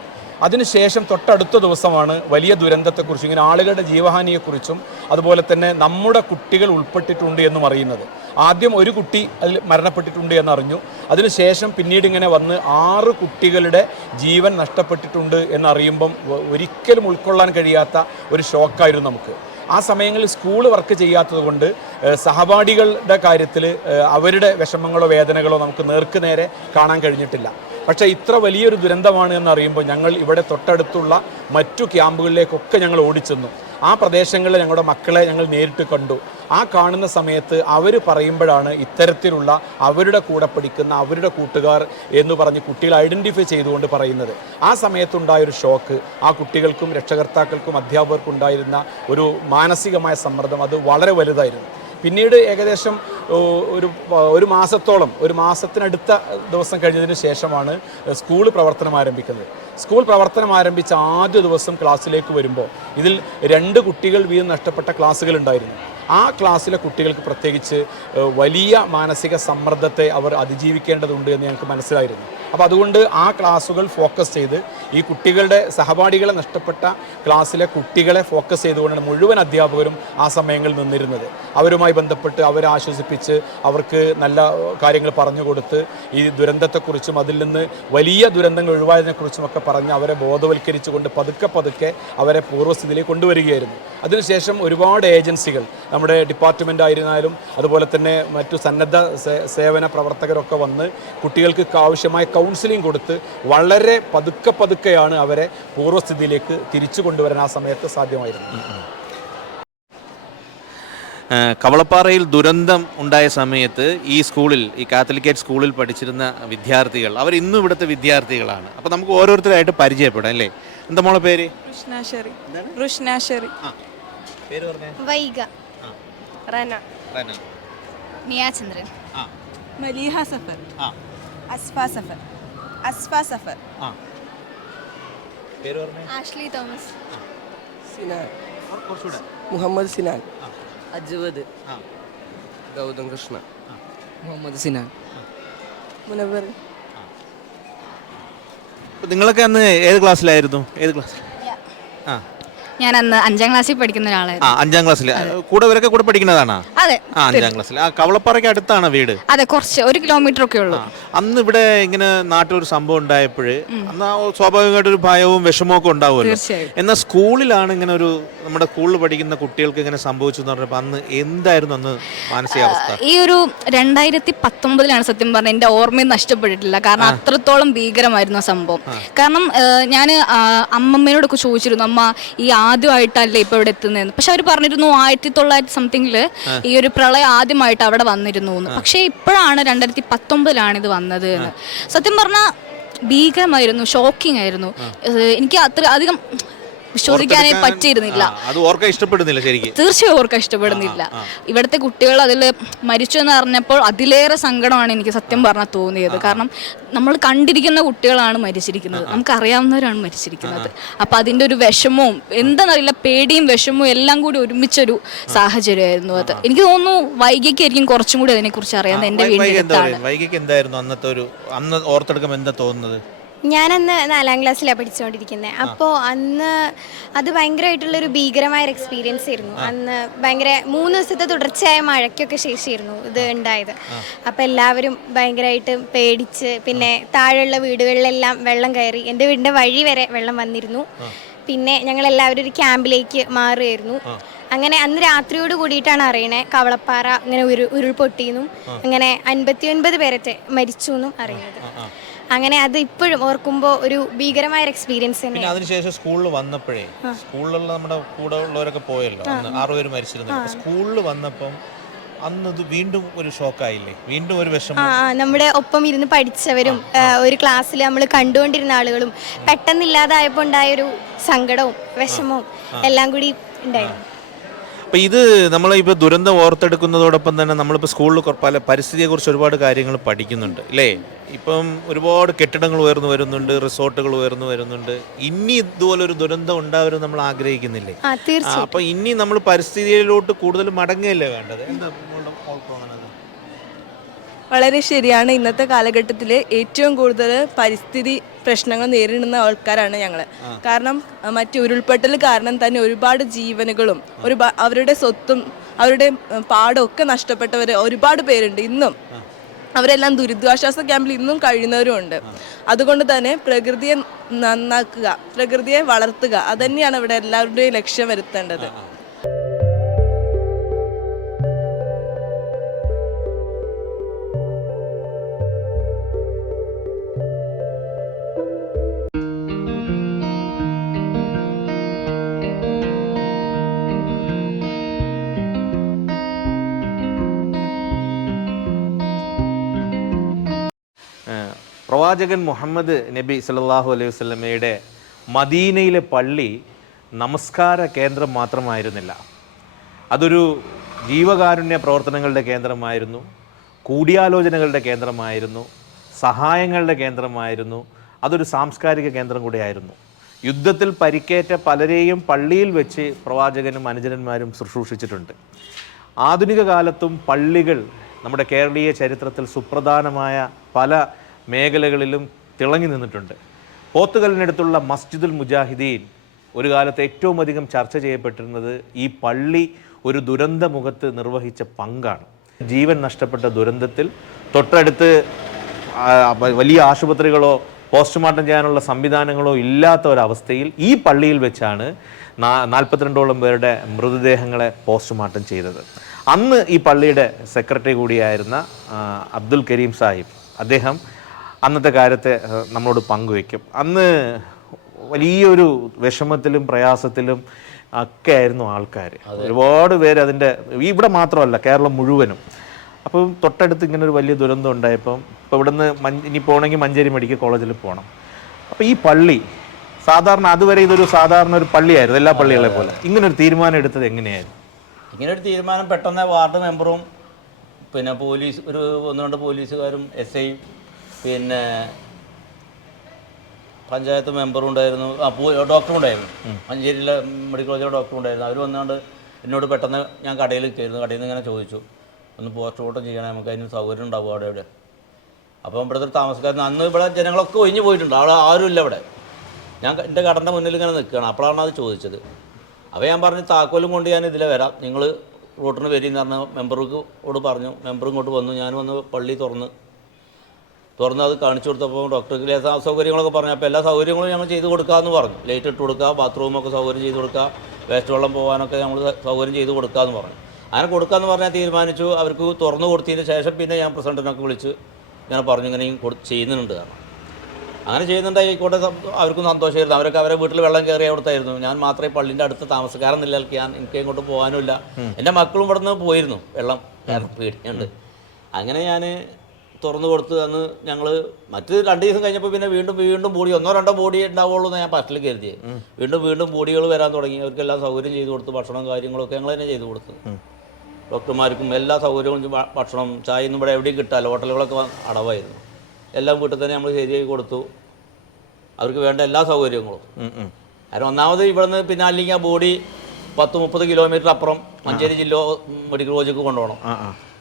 അതിനുശേഷം തൊട്ടടുത്ത ദിവസമാണ് വലിയ ദുരന്തത്തെക്കുറിച്ചും ഇങ്ങനെ ആളുകളുടെ ജീവഹാനിയെക്കുറിച്ചും അതുപോലെ തന്നെ നമ്മുടെ കുട്ടികൾ ഉൾപ്പെട്ടിട്ടുണ്ട് എന്നും അറിയുന്നത്. ആദ്യം ഒരു കുട്ടി അതിൽ മരണപ്പെട്ടിട്ടുണ്ട് എന്നറിഞ്ഞു. അതിനുശേഷം പിന്നീട് ഇങ്ങനെ വന്ന് 6 കുട്ടികളുടെ ജീവൻ നഷ്ടപ്പെട്ടിട്ടുണ്ട് എന്നറിയുമ്പം ഒരിക്കലും ഉൾക്കൊള്ളാൻ കഴിയാത്ത ഒരു ഷോക്കായിരുന്നു നമുക്ക്. ആ സമയങ്ങളിൽ സ്കൂൾ വർക്ക് ചെയ്യാത്തത് കൊണ്ട് സഹപാഠികളുടെ കാര്യത്തിൽ അവരുടെ വിഷമങ്ങളോ വേദനകളോ നമുക്ക് നേർക്ക് നേരെ കാണാൻ കഴിഞ്ഞിട്ടില്ല. പക്ഷേ ഇത്ര വലിയൊരു ദുരന്തമാണ് എന്നറിയുമ്പോൾ ഞങ്ങൾ ഇവിടെ തൊട്ടടുത്തുള്ള മറ്റു ക്യാമ്പുകളിലേക്കൊക്കെ ഞങ്ങൾ ഓടിച്ചെന്നു. ആ പ്രദേശങ്ങളിൽ ഞങ്ങളുടെ മക്കളെ ഞങ്ങൾ നേരിട്ട് കണ്ടു. ആ കാണുന്ന സമയത്ത് അവർ പറയുമ്പോഴാണ് ഇത്തരത്തിലുള്ള അവരുടെ കൂടെ പഠിക്കുന്ന അവരുടെ കൂട്ടുകാർ എന്ന് പറഞ്ഞ് കുട്ടികൾ ഐഡൻറ്റിഫൈ ചെയ്തുകൊണ്ട് പറയുന്നത്. ആ സമയത്തുണ്ടായൊരു ഷോക്ക് ആ കുട്ടികൾക്കും രക്ഷകർത്താക്കൾക്കും അധ്യാപകർക്കും ഉണ്ടായിരുന്ന ഒരു മാനസികമായ സമ്മർദ്ദം അത് വളരെ വലുതായിരുന്നു. പിന്നീട് ഏകദേശം ഒരു മാസത്തോളം, ഒരു മാസത്തിനടുത്ത ദിവസം കഴിഞ്ഞതിന് ശേഷമാണ് സ്കൂൾ പ്രവർത്തനം ആരംഭിക്കുന്നത്. സ്കൂൾ പ്രവർത്തനം ആരംഭിച്ച ആദ്യ ദിവസം ക്ലാസ്സിലേക്ക് വരുമ്പോൾ ഇതിൽ 2 കുട്ടികൾ വീതം നഷ്ടപ്പെട്ട ക്ലാസ്സുകളുണ്ടായിരുന്നു. ആ ക്ലാസ്സിലെ കുട്ടികൾക്ക് പ്രത്യേകിച്ച് വലിയ മാനസിക സമ്മർദ്ദത്തെ അവർ അതിജീവിക്കേണ്ടതുണ്ട് എന്ന് ഞങ്ങൾക്ക് മനസ്സിലായിരുന്നു. അപ്പോൾ അതുകൊണ്ട് ആ ക്ലാസ്സുകൾ ഫോക്കസ് ചെയ്ത് ഈ കുട്ടികളുടെ സഹപാഠികളെ നഷ്ടപ്പെട്ട ക്ലാസ്സിലെ കുട്ടികളെ ഫോക്കസ് ചെയ്തുകൊണ്ടാണ് മുഴുവൻ അധ്യാപകരും ആ സമയങ്ങളിൽ നിന്നിരുന്നത്. അവരുമായി ബന്ധപ്പെട്ട് അവരെ ആശ്വസിപ്പിച്ച് അവർക്ക് നല്ല കാര്യങ്ങൾ പറഞ്ഞു കൊടുത്ത് ഈ ദുരന്തത്തെക്കുറിച്ചും അതിൽ നിന്ന് വലിയ ദുരന്തങ്ങൾ ഒഴിവായതിനെക്കുറിച്ചുമൊക്കെ പറഞ്ഞ് അവരെ ബോധവൽക്കരിച്ചുകൊണ്ട് പതുക്കെ അവരെ പൂർവ്വസ്ഥിതിയിലേക്ക് കൊണ്ടുവരികയായിരുന്നു. അതിനുശേഷം ഒരുപാട് ഏജൻസികൾ, നമ്മുടെ ഡിപ്പാർട്ട്മെൻ്റ് ആയിരുന്നാലും അതുപോലെ തന്നെ മറ്റു സന്നദ്ധ സേവന പ്രവർത്തകരൊക്കെ വന്ന് കുട്ടികൾക്ക് ആവശ്യമായ കൗൺസിലിംഗ് കൊടുത്ത് വളരെ പതുക്കെയാണ് അവരെ പൂർവ്വസ്ഥിതിയിലേക്ക് തിരിച്ചു കൊണ്ടുവരാൻ ആ സമയത്ത് സാധ്യമായിരുന്നു. കവളപ്പാറയിൽ ദുരന്തം ഉണ്ടായ സമയത്ത് ഈ സ്കൂളിൽ, ഈ കാത്തലിക്കേറ്റ് സ്കൂളിൽ പഠിച്ചിരുന്ന വിദ്യാർത്ഥികൾ അവർ ഇന്നും ഇവിടുത്തെ വിദ്യാർത്ഥികളാണ്. അപ്പോൾ നമുക്ക് ഓരോരുത്തരായിട്ട് പരിചയപ്പെടാം അല്ലേ? എന്താ മോളെ പേര്? റുഷ്നാശറി. പേര് പറഞ്ഞേ? വൈഗ. റന. നിയാചന്ദ്രൻ. മലീഹ സഫർ. അസ്ഫ സഫർ. പേര് പറഞ്ഞേ? Ashley Thomas. സിനാൻ. മുഹമ്മദ് സിനാൻ. അജ്വദ്. ഗൗതം കൃഷ്ണ. മുഹമ്മദ് സിനാൻ. മുനവർ. അപ്പോൾ നിങ്ങളൊക്കെ അന്ന് ഏത് ക്ലാസ്സിലായിരുന്നു? ഏത് ക്ലാസ്സിൽ? ആ ഞാൻ അന്ന് 5ാം ക്ലാസ്സിൽ പഠിക്കുന്ന ഒരാളായിരുന്നു. 5ാം ക്ലാസ്സിൽ. കൂടെ ഇവരൊക്കെ കൂടെ പഠിക്കുന്നതാണോ? അതെ. 5ാം ക്ലാസ്സിൽ. കവളപ്പാറയ്ക്ക് അടുത്താണ് വീട്? അതെ, കുറച്ച് 1 കിലോമീറ്റർ ഒക്കെ ഉള്ളൂ. അന്ന് ഇവിടെ ഇങ്ങനെ നാട്ടിലൊരു സംഭവം ഉണ്ടായപ്പോൾ അന്ന് സ്വാഭാവികമായിട്ടൊരു ഭയവും വിഷമവും ഒക്കെ ഉണ്ടാവുമല്ലോ. എന്നാൽ സ്കൂളിലാണ് ഇങ്ങനെ ഒരു നമ്മുടെ സ്കൂളിൽ പഠിക്കുന്ന കുട്ടികൾക്ക് ഇങ്ങനെ സംഭവിച്ചു എന്ന് പറഞ്ഞപ്പോൾ അന്ന് എന്തായിരുന്നു അന്ന് മാനസികാവസ്ഥ? ഈ ഒരു 2019 സത്യം പറഞ്ഞാൽ എൻ്റെ ഓർമ്മയും നഷ്ടപ്പെട്ടിട്ടില്ല. കാരണം അത്രത്തോളം ഭീകരമായിരുന്നു ആ സംഭവം. കാരണം ഞാൻ അമ്മമ്മയോടൊക്കെ ചോദിച്ചിരുന്നു, അമ്മ ഈ ആദ്യമായിട്ടല്ലേ ഇപ്പൊ ഇവിടെ എത്തുന്നതെന്ന്. പക്ഷെ അവർ പറഞ്ഞിരുന്നു 1900 സംതിങ്ങില് ഈ ഒരു പ്രളയം ആദ്യമായിട്ട് അവിടെ വന്നിരുന്നു എന്ന്. പക്ഷെ ഇപ്പോഴാണ് 2019 ഇത് വന്നത് എന്ന്. സത്യം പറഞ്ഞാൽ ഭീകരമായിരുന്നു, ഷോക്കിംഗ് ആയിരുന്നു. എനിക്ക് അത്ര അധികം വിശ്വസിക്കാനേ പറ്റിയിരുന്നില്ല. തീർച്ചയായും ഓർക്കാൻ ഇഷ്ടപ്പെടുന്നില്ല. ഇവിടുത്തെ കുട്ടികൾ അതിൽ മരിച്ചു എന്ന് അറിഞ്ഞപ്പോൾ അതിലേറെ സങ്കടമാണ് എനിക്ക് സത്യം പറഞ്ഞാൽ തോന്നിയത്. കാരണം നമ്മൾ കണ്ടിരിക്കുന്ന കുട്ടികളാണ് മരിച്ചിരിക്കുന്നത്, നമുക്കറിയാവുന്നവരാണ് മരിച്ചിരിക്കുന്നത്. അപ്പം അതിൻ്റെ ഒരു വിഷമവും എന്താണെന്നറിയില്ല, പേടിയും വിഷമവും എല്ലാം കൂടി ഒരുമിച്ചൊരു സാഹചര്യമായിരുന്നു അത്. എനിക്ക് തോന്നുന്നു വൈകിക്കായിരിക്കും കുറച്ചും കൂടി അതിനെക്കുറിച്ച് അറിയാം. എൻ്റെ വീടിൻ്റെ ഞാനന്ന് 4ാം ക്ലാസ്സിലാണ് പഠിച്ചുകൊണ്ടിരിക്കുന്നത്. അപ്പോൾ അന്ന് അത് ഭയങ്കരമായിട്ടുള്ളൊരു ഭീകരമായൊരു എക്സ്പീരിയൻസ് ആയിരുന്നു. അന്ന് ഭയങ്കര 3 ദിവസത്തെ തുടർച്ചയായ മഴയ്ക്കൊക്കെ ശേഷമായിരുന്നു ഇത് ഉണ്ടായത്. അപ്പോൾ എല്ലാവരും ഭയങ്കരമായിട്ട് പേടിച്ച്, പിന്നെ താഴെയുള്ള വീടുകളിലെല്ലാം വെള്ളം കയറി, എൻ്റെ വീടിൻ്റെ വഴി വരെ വെള്ളം വന്നിരുന്നു. പിന്നെ ഞങ്ങളെല്ലാവരും ഒരു ക്യാമ്പിലേക്ക് മാറുമായിരുന്നു. അങ്ങനെ അന്ന് രാത്രിയോട് കൂടിയിട്ടാണ് അറിയണേ കവളപ്പാറ ഇങ്ങനെ ഉരുൾപൊട്ടിയെന്നും അങ്ങനെ 59 പേരത്തെ മരിച്ചു എന്നും അറിയുന്നത്. അങ്ങനെ അത് ഇപ്പോഴും ഓർക്കുമ്പോൾ ഒരു ഭീകരമായ എക്സ്പീരിയൻസ് തന്നെ. അതിനുശേഷം സ്കൂളിൽ വന്നപ്പോഴേ, സ്കൂളിലുള്ള നമ്മുടെ കൂടെ ഉള്ളവരൊക്കെ പോയല്ലോ, അന്ന് 6 പേര് മരിച്ചിരുന്നു. സ്കൂളിൽ വന്നപ്പം അന്ന് ഇത് വീണ്ടും ഒരു ഷോക്കായില്ലേ, വീണ്ടും ഒരു വിഷമം. നമ്മുടെ ഒപ്പം ഇരുന്ന് പഠിച്ചവരും ഒരു ക്ലാസ്സിൽ നമ്മൾ കണ്ടുകൊണ്ടിരുന്ന ആളുകളും പെട്ടെന്നില്ലാതായപ്പോൾ ഉണ്ടായൊരു സങ്കടവും വിഷമവും എല്ലാം കൂടി ഉണ്ടായിരുന്നു. അപ്പം ഇത് നമ്മളിപ്പോൾ ദുരന്തം ഓർത്തെടുക്കുന്നതോടൊപ്പം തന്നെ നമ്മളിപ്പോൾ സ്കൂളിൽ പല പരിസ്ഥിതിയെക്കുറിച്ച് ഒരുപാട് കാര്യങ്ങൾ പഠിക്കുന്നുണ്ട് അല്ലേ? ഇപ്പം ഒരുപാട് കെട്ടിടങ്ങൾ ഉയർന്നു വരുന്നുണ്ട്, റിസോർട്ടുകൾ ഉയർന്നു വരുന്നുണ്ട്. ഇനി ഇതുപോലൊരു ദുരന്തം ഉണ്ടാവരുത് നമ്മൾ ആഗ്രഹിക്കുന്നില്ലേ? അപ്പം ഇനി നമ്മൾ പരിസ്ഥിതിയിലോട്ട് കൂടുതൽ മടങ്ങുകയല്ലേ വേണ്ടത്? എന്താ വളരെ ശരിയാണ്. ഇന്നത്തെ കാലഘട്ടത്തിൽ ഏറ്റവും കൂടുതൽ പരിസ്ഥിതി പ്രശ്നങ്ങൾ നേരിടുന്ന ആൾക്കാരാണ് ഞങ്ങൾ. കാരണം മറ്റ് ഉരുൾപൊട്ടൽ കാരണം തന്നെ ഒരുപാട് ജീവനുകളും അവരുടെ സ്വത്തും അവരുടെ പാടവും ഒക്കെ നഷ്ടപ്പെട്ടവർ ഒരുപാട് പേരുണ്ട്. ഇന്നും അവരെല്ലാം ദുരിതാശ്വാസ ക്യാമ്പിൽ ഇന്നും കഴിയുന്നവരുമുണ്ട്. അതുകൊണ്ട് തന്നെ പ്രകൃതിയെ നന്നാക്കുക, പ്രകൃതിയെ വളർത്തുക, അതുതന്നെയാണ് ഇവിടെ എല്ലാവരുടെയും ലക്ഷ്യം വരുത്തേണ്ടത്. പ്രവാചകൻ മുഹമ്മദ് നബി സല്ലല്ലാഹു അലൈഹി വസല്ലമയുടെ മദീനയിലെ പള്ളി നമസ്കാര കേന്ദ്രം മാത്രമായിരുന്നില്ല. അതൊരു ജീവകാരുണ്യ പ്രവർത്തനങ്ങളുടെ കേന്ദ്രമായിരുന്നു, കൂടിയാലോചനകളുടെ കേന്ദ്രമായിരുന്നു, സഹായങ്ങളുടെ കേന്ദ്രമായിരുന്നു. അതൊരു സാംസ്കാരിക കേന്ദ്രം കൂടിയായിരുന്നു. യുദ്ധത്തിൽ പരിക്കേറ്റ പലരെയും പള്ളിയിൽ വെച്ച് പ്രവാചകനും അനുചരന്മാരും ശുശ്രൂഷിച്ചിട്ടുണ്ട്. ആധുനിക കാലത്തും പള്ളികൾ നമ്മുടെ കേരളീയ ചരിത്രത്തിൽ സുപ്രധാനമായ പല മേഖലകളിലും തിളങ്ങി നിന്നിട്ടുണ്ട്. പോത്തുകലിനടുത്തുള്ള മസ്ജിദുൽ മുജാഹിദീൻ ഒരു കാലത്ത് ഏറ്റവും അധികം ചർച്ച ചെയ്യപ്പെട്ടിരുന്നത് ഈ പള്ളി ഒരു ദുരന്തമുഖത്ത് നിർവഹിച്ച പങ്കാണ്. ജീവൻ നഷ്ടപ്പെട്ട ദുരന്തത്തിൽ തൊട്ടടുത്ത് വലിയ ആശുപത്രികളോ പോസ്റ്റ്മോർട്ടം ചെയ്യാനുള്ള സംവിധാനങ്ങളോ ഇല്ലാത്ത ഒരവസ്ഥയിൽ ഈ പള്ളിയിൽ വെച്ചാണ് 42ഓളം പേരുടെ മൃതദേഹങ്ങളെ പോസ്റ്റ്മോർട്ടം ചെയ്തത്. അന്ന് ഈ പള്ളിയുടെ സെക്രട്ടറി കൂടിയായിരുന്ന അബ്ദുൽ കരീം സാഹിബ്, അദ്ദേഹം അന്നത്തെ കാര്യത്തെ നമ്മളോട് പങ്കുവയ്ക്കും. അന്ന് വലിയൊരു വിഷമത്തിലും പ്രയാസത്തിലും ഒക്കെ ആയിരുന്നു ആൾക്കാർ. ഒരുപാട് പേര് അതിൻ്റെ, ഇവിടെ മാത്രമല്ല കേരളം മുഴുവനും. അപ്പം തൊട്ടടുത്ത് ഇങ്ങനെ ഒരു വലിയ ദുരന്തം ഉണ്ടായപ്പം ഇപ്പോൾ ഇവിടുന്ന് ഇനി പോകണമെങ്കിൽ മഞ്ചേരി മെഡിക്കൽ കോളേജിൽ പോകണം. അപ്പോൾ ഈ പള്ളി സാധാരണ അതുവരെ ഇതൊരു സാധാരണ ഒരു പള്ളിയായിരുന്നു, എല്ലാ പള്ളികളെ പോലെ. ഇങ്ങനൊരു തീരുമാനം എടുത്തത് എങ്ങനെയായിരുന്നു? ഇങ്ങനൊരു തീരുമാനം പെട്ടെന്ന് വാർഡ് മെമ്പറും പിന്നെ പോലീസ്, ഒരു 1-2 പോലീസുകാരും SI, പിന്നെ പഞ്ചായത്ത് മെമ്പറും ഉണ്ടായിരുന്നു, ഡോക്ടറും ഉണ്ടായിരുന്നു, മഞ്ചേരിയിലെ മെഡിക്കൽ കോളേജിലെ ഡോക്ടറും ഉണ്ടായിരുന്നു. അവർ വന്നുകൊണ്ട് എന്നോട് പെട്ടെന്ന്, ഞാൻ കടയിൽ കയറുന്നു, കടയിൽ നിന്ന് ഇങ്ങനെ ചോദിച്ചു, ഒന്ന് പോസ്റ്റ്മോർട്ടം ചെയ്യണേ, നമുക്ക് അതിന് സൗകര്യം ഉണ്ടാവും അവിടെ എവിടെ? അപ്പം ഇവിടുത്തെ താമസക്കാരൻ അന്ന് ഇവിടെ ജനങ്ങളൊക്കെ ഒഴിഞ്ഞു പോയിട്ടുണ്ട്, ആരുമില്ല ഇവിടെ. ഞാൻ എൻ്റെ കടൻ്റെ മുന്നിൽ ഇങ്ങനെ നിൽക്കുകയാണ്, അപ്പോഴാണ് അത് ചോദിച്ചത്. അപ്പോൾ ഞാൻ പറഞ്ഞു താക്കോലും കൊണ്ട് ഞാൻ ഇതിലെ വരാം, നിങ്ങൾ റൂട്ടിന് വരിയെന്ന് പറഞ്ഞ മെമ്പറോട് പറഞ്ഞു. മെമ്പർ ഇങ്ങോട്ട് വന്നു, ഞാൻ വന്ന് പള്ളി തുറന്ന് അത് കാണിച്ചു കൊടുത്തപ്പോൾ ഡോക്ടർക്ക് സൗകര്യങ്ങളൊക്കെ പറഞ്ഞു. അപ്പോൾ എല്ലാ സൗകര്യങ്ങളും ഞങ്ങൾ ചെയ്ത് കൊടുക്കാമെന്ന് പറഞ്ഞു. ലൈറ്റ് ഇട്ട് കൊടുക്കുക, ബാത്റൂമൊക്കെ സൗകര്യം ചെയ്ത് കൊടുക്കുക, വേസ്റ്റ് വെള്ളം പോകാനൊക്കെ നമ്മൾ സൗകര്യം ചെയ്ത് കൊടുക്കാമെന്ന് പറഞ്ഞു. അങ്ങനെ കൊടുക്കാമെന്ന് പറഞ്ഞാൽ തീരുമാനിച്ചു. അവർക്ക് തുറന്നു കൊടുത്തതിന് ശേഷം പിന്നെ ഞാൻ പ്രസിഡൻറ്റിനൊക്കെ വിളിച്ച് ഞാൻ പറഞ്ഞു ഇങ്ങനെയും ചെയ്യുന്നുണ്ട് കാരണം. അങ്ങനെ ചെയ്യുന്നുണ്ടായിക്കോട്ടെ, അവർക്കും സന്തോഷമായിരുന്നു. അവരൊക്കെ അവരെ വീട്ടിൽ വെള്ളം കയറി അവിടുത്തായിരുന്നു. ഞാൻ മാത്രമേ പള്ളിൻ്റെ അടുത്ത് താമസക്കാരൻ നിലനിൽക്ക്, എനിക്ക് ഇങ്ങോട്ട് പോകാനുമില്ല. എൻ്റെ മക്കളും ഇവിടെ നിന്ന് പോയിരുന്നു, വെള്ളം പേടിയുണ്ട്. അങ്ങനെ ഞാൻ തുറന്നു കൊടുത്ത് അന്ന് ഞങ്ങൾ മറ്റ് 2 ദിവസം കഴിഞ്ഞപ്പോൾ പിന്നെ വീണ്ടും ബോഡി 1-2 ബോഡി ഉണ്ടാവുള്ളൂ എന്ന് ഞാൻ ഫസ്റ്റിൽ കരുതിയത്. വീണ്ടും ബോഡികൾ വരാൻ തുടങ്ങി. അവർക്കെല്ലാം സൗകര്യം ചെയ്തു കൊടുത്ത്, ഭക്ഷണം കാര്യങ്ങളൊക്കെ ഞങ്ങൾ തന്നെ ചെയ്തു കൊടുത്തു. ഡോക്ടർമാർക്കും എല്ലാ സൗകര്യവും, ഭക്ഷണം ചായ ഒന്നും ഇവിടെ എവിടെയും കിട്ടാല്ല, ഹോട്ടലുകളൊക്കെ അടവായിരുന്നു. എല്ലാം വീട്ടിൽ തന്നെ നമ്മൾ ശരിയാക്കി കൊടുത്തു. അവർക്ക് വേണ്ട എല്ലാ സൗകര്യങ്ങളും. കാരണം ഒന്നാമത് ഇവിടുന്ന് പിന്നെ അല്ലെങ്കിൽ ആ ബോഡി 10-30 കിലോമീറ്റർ അപ്പുറം മഞ്ചേരി ജില്ലാ മെഡിക്കൽ കോളേജിലേക്ക് കൊണ്ടുപോകണം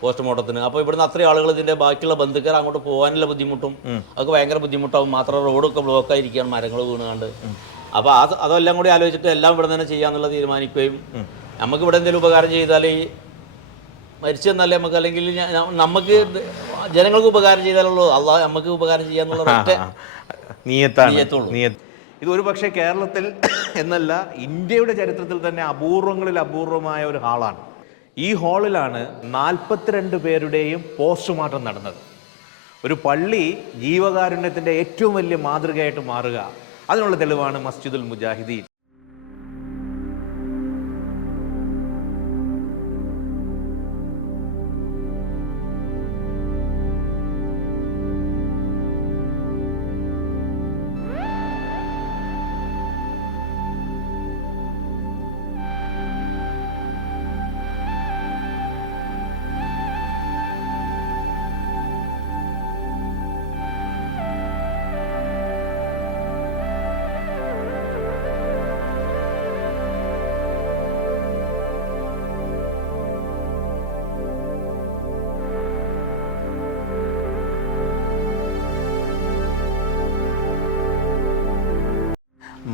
പോസ്റ്റ്മോർട്ടത്തിന്. അപ്പോൾ ഇവിടുന്ന് അത്രയും ആളുകൾ ഇതിൻ്റെ ബാക്കിയുള്ള ബന്ധുക്കാർ അങ്ങോട്ട് പോകാനുള്ള ബുദ്ധിമുട്ടും അതൊക്കെ ഭയങ്കര ബുദ്ധിമുട്ടാവും. മാത്രം റോഡൊക്കെ ബ്ലോക്കായിരിക്കുകയാണ്, മരങ്ങൾ വീണുകൊണ്ട്. അപ്പോൾ അതെല്ലാം കൂടി ആലോചിച്ചിട്ട് എല്ലാം ഇവിടെ തന്നെ ചെയ്യാമെന്നുള്ള തീരുമാനിക്കുകയും നമുക്ക് ഇവിടെ എന്തെങ്കിലും ഉപകാരം ചെയ്താൽ ഈ മരിച്ചെന്നല്ലേ നമുക്ക്, അല്ലെങ്കിൽ നമുക്ക് ജനങ്ങൾക്ക് ഉപകാരം ചെയ്താലുള്ളൂ, അള്ളാഹ് നമുക്ക് ഉപകാരം ചെയ്യാന്നുള്ള നീയത്തുള്ളൂ. ഇത് ഒരു പക്ഷേ കേരളത്തിൽ എന്നല്ല ഇന്ത്യയുടെ ചരിത്രത്തിൽ തന്നെ അപൂർവങ്ങളിൽ അപൂർവമായ ഒരു ഹാളാണ്. ഈ ഹാളിലാണ് 42 പേരുടെയും പോസ്റ്റ്മോർട്ടം നടന്നത്. ഒരു പള്ളി ജീവകാരുണ്യത്തിൻ്റെ ഏറ്റവും വലിയ മാതൃകയായിട്ട് മാറുക, അതിനുള്ള തെളിവാണ് മസ്ജിദുൽ മുജാഹിദീൻ.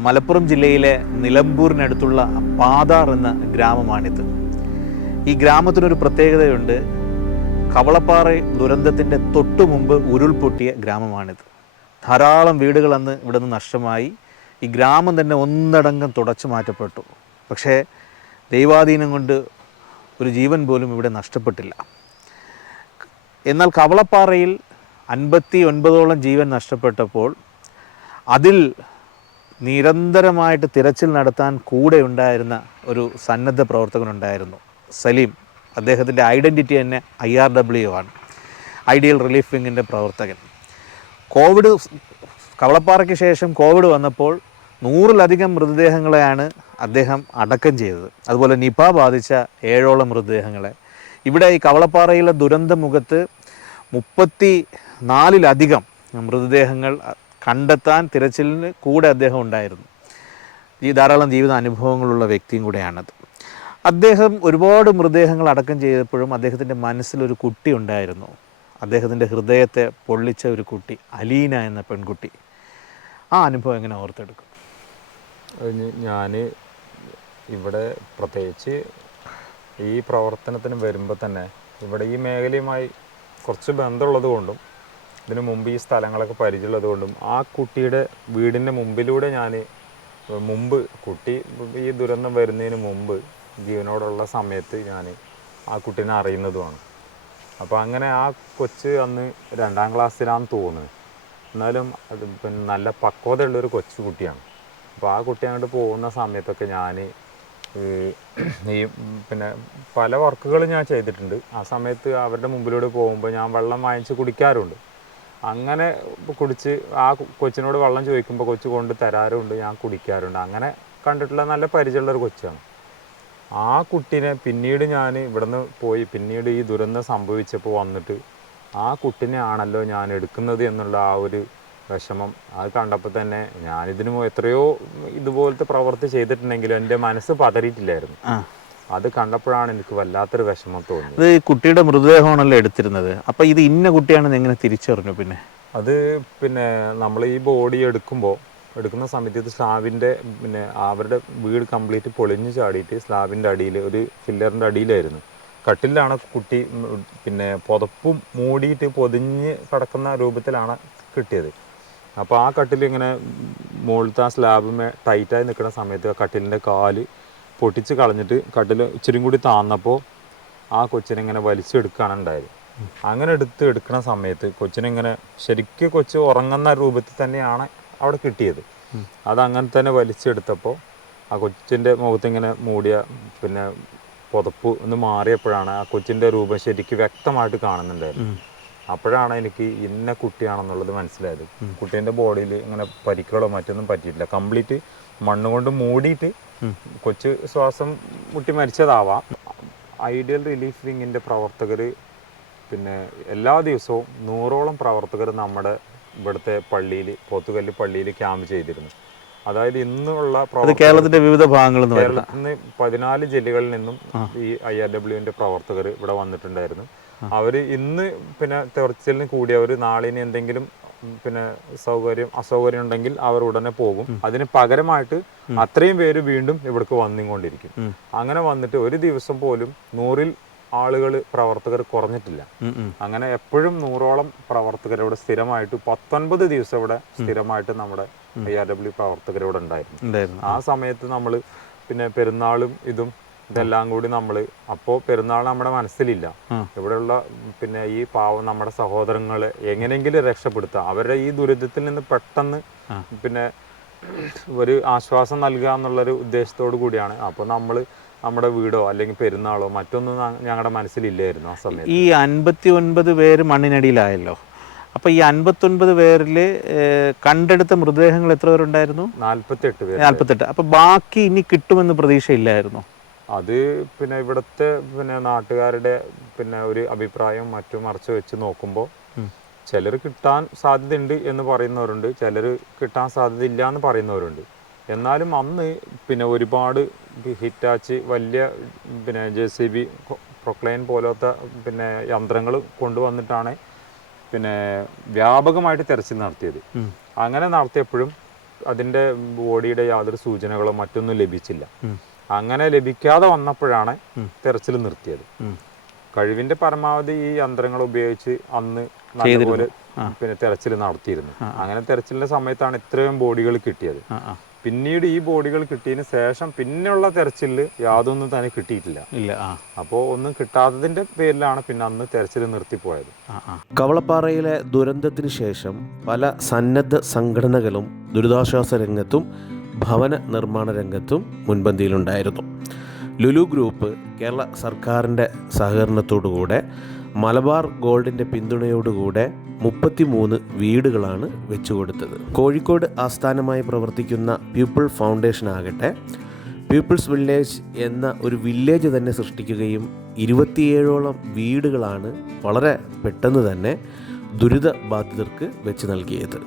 മലപ്പുറം ജില്ലയിലെ നിലമ്പൂരിനടുത്തുള്ള പാതാർ എന്ന ഗ്രാമമാണിത്. ഈ ഗ്രാമത്തിനൊരു പ്രത്യേകതയുണ്ട്. കവളപ്പാറ ദുരന്തത്തിൻ്റെ തൊട്ടു മുമ്പ് ഉരുൾപൊട്ടിയ ഗ്രാമമാണിത്. ധാരാളം വീടുകൾ അന്ന് ഇവിടെ നിന്ന് നഷ്ടമായി. ഈ ഗ്രാമം തന്നെ ഒന്നടങ്കം തുടച്ചു മാറ്റപ്പെട്ടു. പക്ഷേ ദൈവാധീനം കൊണ്ട് ഒരു ജീവൻ പോലും ഇവിടെ നഷ്ടപ്പെട്ടില്ല. എന്നാൽ കവളപ്പാറയിൽ 59ഓളം ജീവൻ നഷ്ടപ്പെട്ടപ്പോൾ അതിൽ നിരന്തരമായിട്ട് തിരച്ചിൽ നടത്താൻ കൂടെ ഉണ്ടായിരുന്ന ഒരു സന്നദ്ധ പ്രവർത്തകനുണ്ടായിരുന്നു, സലീം. അദ്ദേഹത്തിൻ്റെ ഐഡൻറ്റിറ്റി തന്നെ IRW ആണ്, ഐഡിയൽ റിലീഫ് വിങ്ങിൻ്റെ പ്രവർത്തകൻ. കവളപ്പാറയ്ക്ക് ശേഷം കോവിഡ് വന്നപ്പോൾ 100-ലധികം മൃതദേഹങ്ങളെയാണ് അദ്ദേഹം അടക്കം ചെയ്തത്. അതുപോലെ നിപ ബാധിച്ച 7ഓളം മൃതദേഹങ്ങളെ. ഇവിടെ ഈ കവളപ്പാറയിലെ ദുരന്തമുഖത്ത് 34-ലധികം മൃതദേഹങ്ങൾ കണ്ടെത്താൻ തിരച്ചിലിന് കൂടെ അദ്ദേഹം ഉണ്ടായിരുന്നു. ഈ ധാരാളം ജീവിത അനുഭവങ്ങളുള്ള വ്യക്തിയും കൂടെയാണത്. അദ്ദേഹം ഒരുപാട് മൃതദേഹങ്ങൾ അടക്കം ചെയ്തപ്പോഴും അദ്ദേഹത്തിൻ്റെ മനസ്സിലൊരു കുട്ടി ഉണ്ടായിരുന്നു. അദ്ദേഹത്തിൻ്റെ ഹൃദയത്തെ പൊള്ളിച്ച ഒരു കുട്ടി, അലീന എന്ന പെൺകുട്ടി. ആ അനുഭവം എങ്ങനെ ഓർത്തെടുക്കും? ഞാൻ ഇവിടെ പ്രത്യേകിച്ച് ഈ പ്രവർത്തനത്തിന് വരുമ്പോൾ തന്നെ ഇവിടെ ഈ മേഖലയുമായി കുറച്ച് ബന്ധമുള്ളത് കൊണ്ടും ഇതിനു മുമ്പ് ഈ സ്ഥലങ്ങളൊക്കെ പരിചയമുള്ളത് കൊണ്ടും ആ കുട്ടിയുടെ വീടിൻ്റെ മുമ്പിലൂടെ ഞാൻ കുട്ടി ഈ ദുരന്തം വരുന്നതിന് മുമ്പ് ജീവനോടുള്ള സമയത്ത് ഞാൻ ആ കുട്ടീനെ അറിയുന്നതുമാണ്. അപ്പോൾ അങ്ങനെ ആ കൊച്ച് അന്ന് 2ാം ക്ലാസ്സിലാണെന്ന് തോന്നുന്നു. എന്നാലും അത് പിന്നെ നല്ല പക്വതയുള്ളൊരു കൊച്ചു കുട്ടിയാണ്. അപ്പോൾ ആ കുട്ടി അങ്ങോട്ട് പോകുന്ന സമയത്തൊക്കെ ഞാൻ ഈ പിന്നെ പല വർക്കുകളും ഞാൻ ചെയ്തിട്ടുണ്ട്. ആ സമയത്ത് അവരുടെ മുമ്പിലൂടെ പോകുമ്പോൾ ഞാൻ വെള്ളം വാങ്ങിച്ച് കുടിക്കാറുണ്ട്. അങ്ങനെ കുടിച്ച് ആ കൊച്ചിനോട് വെള്ളം ചോദിക്കുമ്പോൾ കൊച്ചു കൊണ്ട് തരാറുണ്ട്, ഞാൻ കുടിക്കാറുണ്ട്. അങ്ങനെ കണ്ടിട്ടുള്ള നല്ല പരിചയമുള്ളൊരു കൊച്ചാണ്. ആ കുട്ടീനെ പിന്നീട് ഞാൻ ഇവിടുന്ന് പോയി പിന്നീട് ഈ ദുരന്തം സംഭവിച്ചപ്പോൾ വന്നിട്ട് ആ കുട്ടീനെ ആണല്ലോ ഞാൻ എടുക്കുന്നത് എന്നുള്ള ആ ഒരു വിഷമം അത് കണ്ടപ്പോൾ തന്നെ ഞാനിതിനു എത്രയോ ഇതുപോലത്തെ പ്രവൃത്തി ചെയ്തിട്ടുണ്ടെങ്കിലും എൻ്റെ മനസ്സ് പതറിയിട്ടില്ലായിരുന്നു. അത് കണ്ടപ്പോഴാണ് എനിക്ക് വല്ലാത്തൊരു വിഷമം തോന്നിയത്. ഇത് കുട്ടിയുടെ മൃതദേഹമാണല്ലോ എടുത്തിരുന്നത്. അപ്പം ഇത് ഇന്ന കുട്ടിയാണെന്ന് എങ്ങനെ തിരിച്ചറിഞ്ഞു? അത് പിന്നെ നമ്മൾ ഈ ബോഡി എടുക്കുന്ന സമയത്ത് ഇത് സ്ലാബിൻ്റെ അവരുടെ വീട് കംപ്ലീറ്റ് പൊളിഞ്ഞു ചാടിയിട്ട് സ്ലാബിൻ്റെ അടിയിൽ ഒരു ഫില്ലറിൻ്റെ അടിയിലായിരുന്നു. കട്ടിലാണ് കുട്ടി പുതപ്പും മൂടിയിട്ട് പൊതിഞ്ഞ് കിടക്കുന്ന രൂപത്തിലാണ് കിട്ടിയത്. അപ്പോൾ ആ കട്ടിൽ ഇങ്ങനെ മുകളിലത്തെ ആ സ്ലാബുമേ ടൈറ്റായി നിൽക്കുന്ന സമയത്ത് ആ കട്ടിലിൻ്റെ കാല് പൊട്ടിച്ച് കളഞ്ഞിട്ട് കട്ടിൽ ഇച്ചിരി കൂടി താന്നപ്പോൾ ആ കൊച്ചിനെ വലിച്ചെടുക്കുകയാണ് ഉണ്ടായത്. അങ്ങനെ എടുക്കുന്ന സമയത്ത് കൊച്ചിനെ ശരിക്കും കൊച്ച് ഉറങ്ങുന്ന രൂപത്തിൽ തന്നെയാണ് അവിടെ കിട്ടിയത്. അതങ്ങനെ തന്നെ വലിച്ചെടുത്തപ്പോൾ ആ കൊച്ചിൻ്റെ മുഖത്തിങ്ങനെ മൂടിയ പുതപ്പ് ഒന്ന് മാറിയപ്പോഴാണ് ആ കൊച്ചിൻ്റെ രൂപം ശരിക്കും വ്യക്തമായിട്ട് കാണുന്നുണ്ടായിരുന്നു. അപ്പോഴാണ് എനിക്ക് ഇന്ന കുട്ടിയാണെന്നുള്ളത് മനസ്സിലായത്. കുട്ടീൻ്റെ ബോഡിയിൽ ഇങ്ങനെ പരിക്കുകളോ മറ്റൊന്നും പറ്റിയിട്ടില്ല. കംപ്ലീറ്റ് മണ്ണ് കൊണ്ട് മൂടിയിട്ട് കൊച്ച് ശ്വാസം മുട്ടി മരിച്ചതാവാം. ഐഡിയൽ റിലീഫ് വിങ്ങിൻ്റെ പ്രവർത്തകർ എല്ലാ ദിവസവും 100ഓളം പ്രവർത്തകർ നമ്മുടെ ഇവിടുത്തെ പള്ളിയിൽ, പോത്തുകല്ല് പള്ളിയിൽ ക്യാമ്പ് ചെയ്തിരുന്നു. അതായത് ഇന്നുള്ള കേരളത്തിന്റെ വിവിധ ഭാഗങ്ങളിൽ നിന്ന് 14 ജില്ലകളിൽ നിന്നും ഈ IRWന്റെ പ്രവർത്തകർ ഇവിടെ വന്നിട്ടുണ്ടായിരുന്നു. അവർ ഇന്ന് തെരച്ചിലിന് കൂടിയവർ നാളെ ഇനി എന്തെങ്കിലും അസൗകര്യം ഉണ്ടെങ്കിൽ അവർ ഉടനെ പോകും. അതിന് പകരമായിട്ട് അത്രയും പേര് വീണ്ടും ഇവിടേക്ക് വന്നുകൊണ്ടിരിക്കും. അങ്ങനെ വന്നിട്ട് ഒരു ദിവസം പോലും 100-ൽ ആളുകൾ പ്രവർത്തകർ കുറഞ്ഞിട്ടില്ല. അങ്ങനെ എപ്പോഴും 100ഓളം പ്രവർത്തകർ ഇവിടെ സ്ഥിരമായിട്ട് 19 ദിവസം ഇവിടെ സ്ഥിരമായിട്ട് നമ്മുടെ IRW പ്രവർത്തകർ ഇവിടെ ഉണ്ടായിരുന്നു. ആ സമയത്ത് നമ്മൾ പെരുന്നാളും ഇതെല്ലാം കൂടി അപ്പോൾ പെരുന്നാൾ നമ്മുടെ മനസ്സിലില്ല. ഇവിടെയുള്ള ഈ പാവം നമ്മുടെ സഹോദരങ്ങളെ എങ്ങനെയെങ്കിലും രക്ഷപ്പെടുത്തുക, അവരുടെ ഈ ദുരിതത്തിൽ നിന്ന് പെട്ടെന്ന് ഒരു ആശ്വാസം നൽകുക എന്നുള്ളൊരു ഉദ്ദേശത്തോടു കൂടിയാണ്. അപ്പോൾ നമ്മുടെ വീടോ അല്ലെങ്കിൽ പെരുന്നാളോ മറ്റൊന്നും ഞങ്ങളുടെ മനസ്സിലില്ലായിരുന്നു ആ സമയത്ത്. ഈ 59 പേര് മണ്ണിനടിയിലായല്ലോ. അപ്പോൾ ഈ 59 പേരിൽ കണ്ടെടുത്ത മൃതദേഹങ്ങൾ എത്ര പേരുണ്ടായിരുന്നു? 48 പേര്. 48. അപ്പോൾ ബാക്കി ഇനി കിട്ടുമെന്ന് പ്രതീക്ഷയില്ലായിരുന്നു? അത് ഇവിടുത്തെ നാട്ടുകാരുടെ ഒരു അഭിപ്രായം മറ്റും മറച്ചു വെച്ച് നോക്കുമ്പോൾ ചിലർ കിട്ടാൻ സാധ്യതയുണ്ട് എന്ന് പറയുന്നവരുണ്ട്, ചിലർ കിട്ടാൻ സാധ്യതയില്ല എന്ന് പറയുന്നവരുണ്ട്. എന്നാലും അന്ന് ഒരുപാട് ഹിറ്റാച്ച് വലിയ JCB പ്രൊക്ലൈൻ പോലത്തെ യന്ത്രങ്ങൾ കൊണ്ടുവന്നിട്ടാണ് വ്യാപകമായിട്ട് തെരച്ചിൽ നടത്തിയത്. അങ്ങനെ നടത്തിയപ്പോഴും അതിൻ്റെ ബോഡിയുടെ യാതൊരു സൂചനകളോ മറ്റൊന്നും ലഭിച്ചില്ല. അങ്ങനെ ലഭിക്കാതെ വന്നപ്പോഴാണ് തെരച്ചിൽ നിർത്തിയത്. കഴിവിന്റെ പരമാവധി ഈ യന്ത്രങ്ങൾ ഉപയോഗിച്ച് അന്ന് നല്ലപോലെ തെരച്ചിൽ നടത്തിയിരുന്നു. അങ്ങനെ തെരച്ചിലിന്റെ സമയത്താണ് ഇത്രയും ബോഡികൾ കിട്ടിയത്. പിന്നീട് ഈ ബോഡികൾ കിട്ടിയതിന് ശേഷം പിന്നെയുള്ള തെരച്ചിലിൽ യാതൊന്നും തന്നെ കിട്ടിയിട്ടില്ല. അപ്പോൾ ഒന്നും കിട്ടാത്തതിന്റെ പേരിലാണ് അന്ന് തെരച്ചിൽ നിർത്തിപ്പോയത്. കവളപ്പാറയിലെ ദുരന്തത്തിന് ശേഷം പല സന്നദ്ധ സംഘടനകളും ദുരിതാശ്വാസ രംഗത്തും ഭവന നിർമ്മാണ രംഗത്തും മുൻപന്തിയിലുണ്ടായിരുന്നു. ലുലു ഗ്രൂപ്പ് കേരള സർക്കാരിൻ്റെ സഹകരണത്തോടുകൂടെ മലബാർ ഗോൾഡിൻ്റെ പിന്തുണയോടുകൂടെ 33 വീടുകളാണ് വെച്ചുകൊടുത്തത്. കോഴിക്കോട് ആസ്ഥാനമായി പ്രവർത്തിക്കുന്ന പീപ്പിൾ ഫൗണ്ടേഷൻ ആകട്ടെ പീപ്പിൾസ് വില്ലേജ് എന്ന ഒരു വില്ലേജ് തന്നെ സൃഷ്ടിക്കുകയും 27ഓളം വീടുകളാണ് വളരെ പെട്ടെന്ന് തന്നെ ദുരിത ബാധിതർക്ക് വെച്ച് നൽകിയത്.